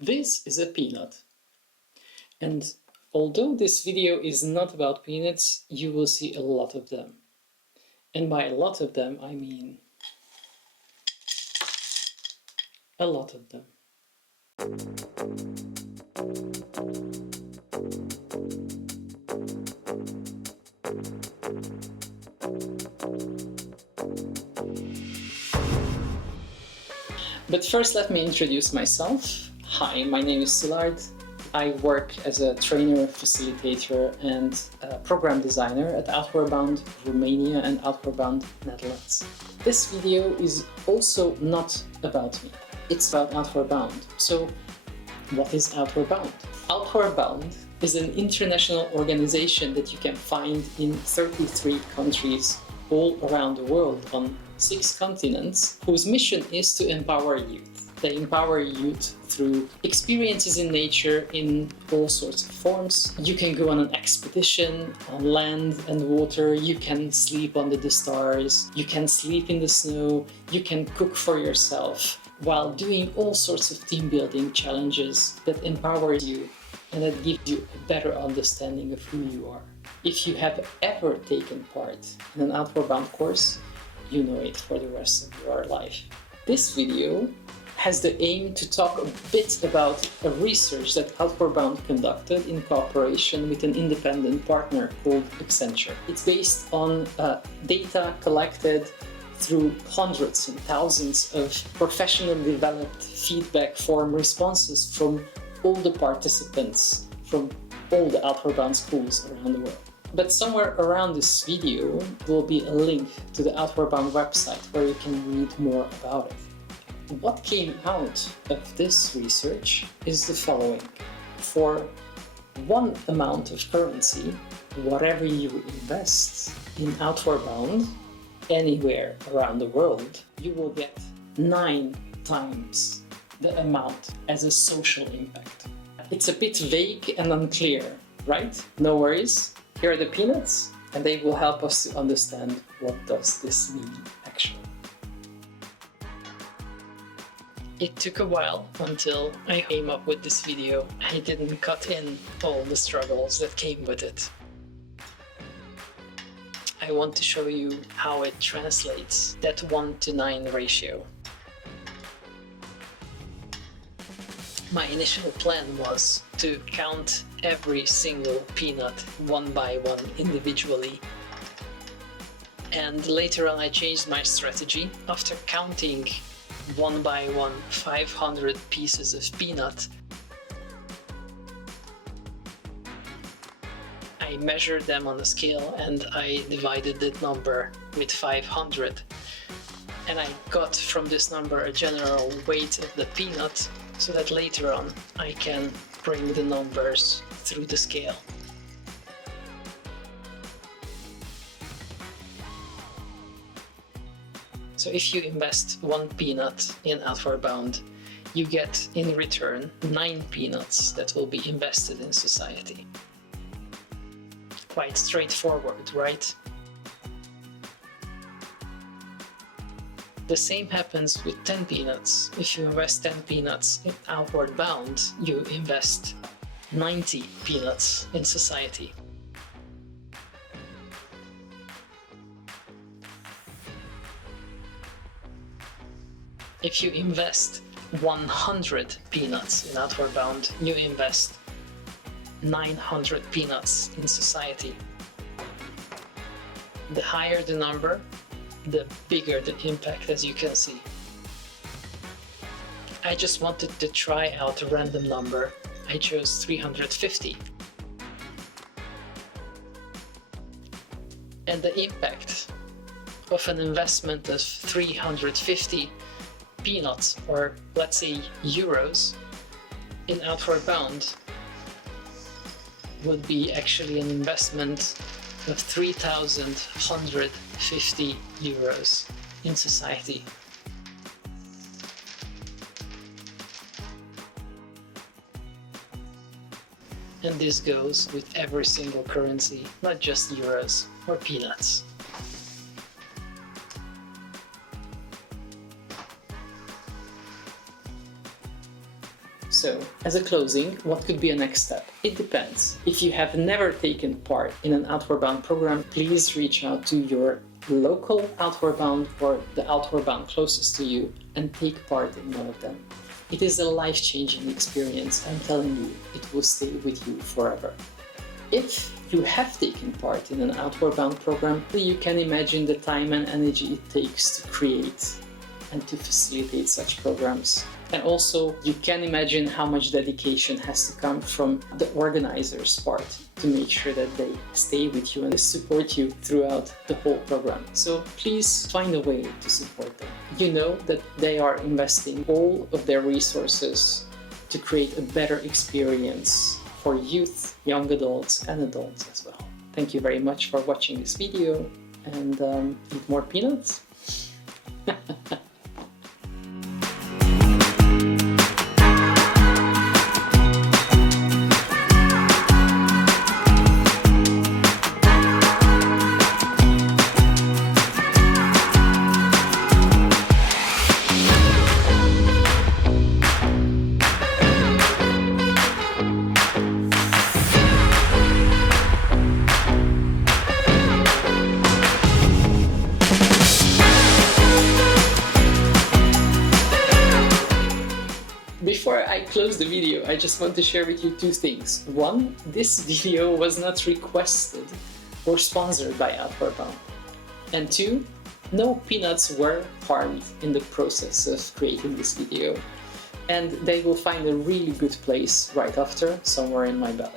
This is a peanut. And although this video is not about peanuts, you will see a lot of them. And by a lot of them, I mean a lot of them. But first, let me introduce myself. Hi, my name is Szilard. I work as a trainer, facilitator, and program designer at Outward Bound Romania and Outward Bound Netherlands. This video is also not about me. It's about Outward Bound. So, what is Outward Bound? Outward Bound is an international organization that you can find in 33 countries all around the world on 6 continents, whose mission is to empower youth. They empower youth through experiences in nature in all sorts of forms. You can go on an expedition on land and water, you can sleep under the stars, you can sleep in the snow, you can cook for yourself, while doing all sorts of team building challenges that empower you and that give you a better understanding of who you are. If you have ever taken part in an Outward Bound course, you know it for the rest of your life. This video has the aim to talk a bit about a research that Outward Bound conducted in cooperation with an independent partner called Accenture. It's based on data collected through hundreds and thousands of professionally developed feedback form responses from all the participants from all the Outward Bound schools around the world. But somewhere around this video will be a link to the Outward Bound website where you can read more about it. What came out of this research is the following. For one amount of currency, whatever you invest in Outward Bound, anywhere around the world, you will get 9 times the amount as a social impact. It's a bit vague and unclear, right? No worries. Here are the peanuts, and they will help us to understand what does this mean actually. It took a while until I came up with this video. I didn't cut in all the struggles that came with it. I want to show you how it translates that 1:9 ratio. My initial plan was to count every single peanut one by one individually. And later on I changed my strategy. After counting one by one 500 pieces of peanut, I measured them on a scale and I divided that number with 500. And I got from this number a general weight of the peanut so that later on I can bring the numbers through the scale. So if you invest 1 peanut in Outward Bound, you get in return 9 peanuts that will be invested in society. Quite straightforward, right? The same happens with 10 peanuts. If you invest 10 peanuts in Outward Bound, you invest 90 peanuts in society. If you invest 100 peanuts in Outward Bound, you invest 900 peanuts in society. The higher the number, the bigger the impact, as you can see. I just wanted to try out a random number. I chose 350. And the impact of an investment of 350 peanuts, or let's say euros, in Outward Bound would be actually an investment of 3,150 euros in society. And this goes with every single currency, not just euros or peanuts. So, as a closing, what could be a next step? It depends. If you have never taken part in an Outward Bound program, please reach out to your local Outward Bound or the Outward Bound closest to you and take part in one of them. It is a life-changing experience. I'm telling you, it will stay with you forever. If you have taken part in an Outward Bound program, you can imagine the time and energy it takes to create and to facilitate such programs. And also, you can imagine how much dedication has to come from the organizer's part to make sure that they stay with you and support you throughout the whole program. So please find a way to support them. You know that they are investing all of their resources to create a better experience for youth, young adults, and adults as well. Thank you very much for watching this video, and eat more peanuts. Before I close the video, I just want to share with you two things. One, this video was not requested or sponsored by Outward Bound. And two, no peanuts were harmed in the process of creating this video. And they will find a really good place right after, somewhere in my belly.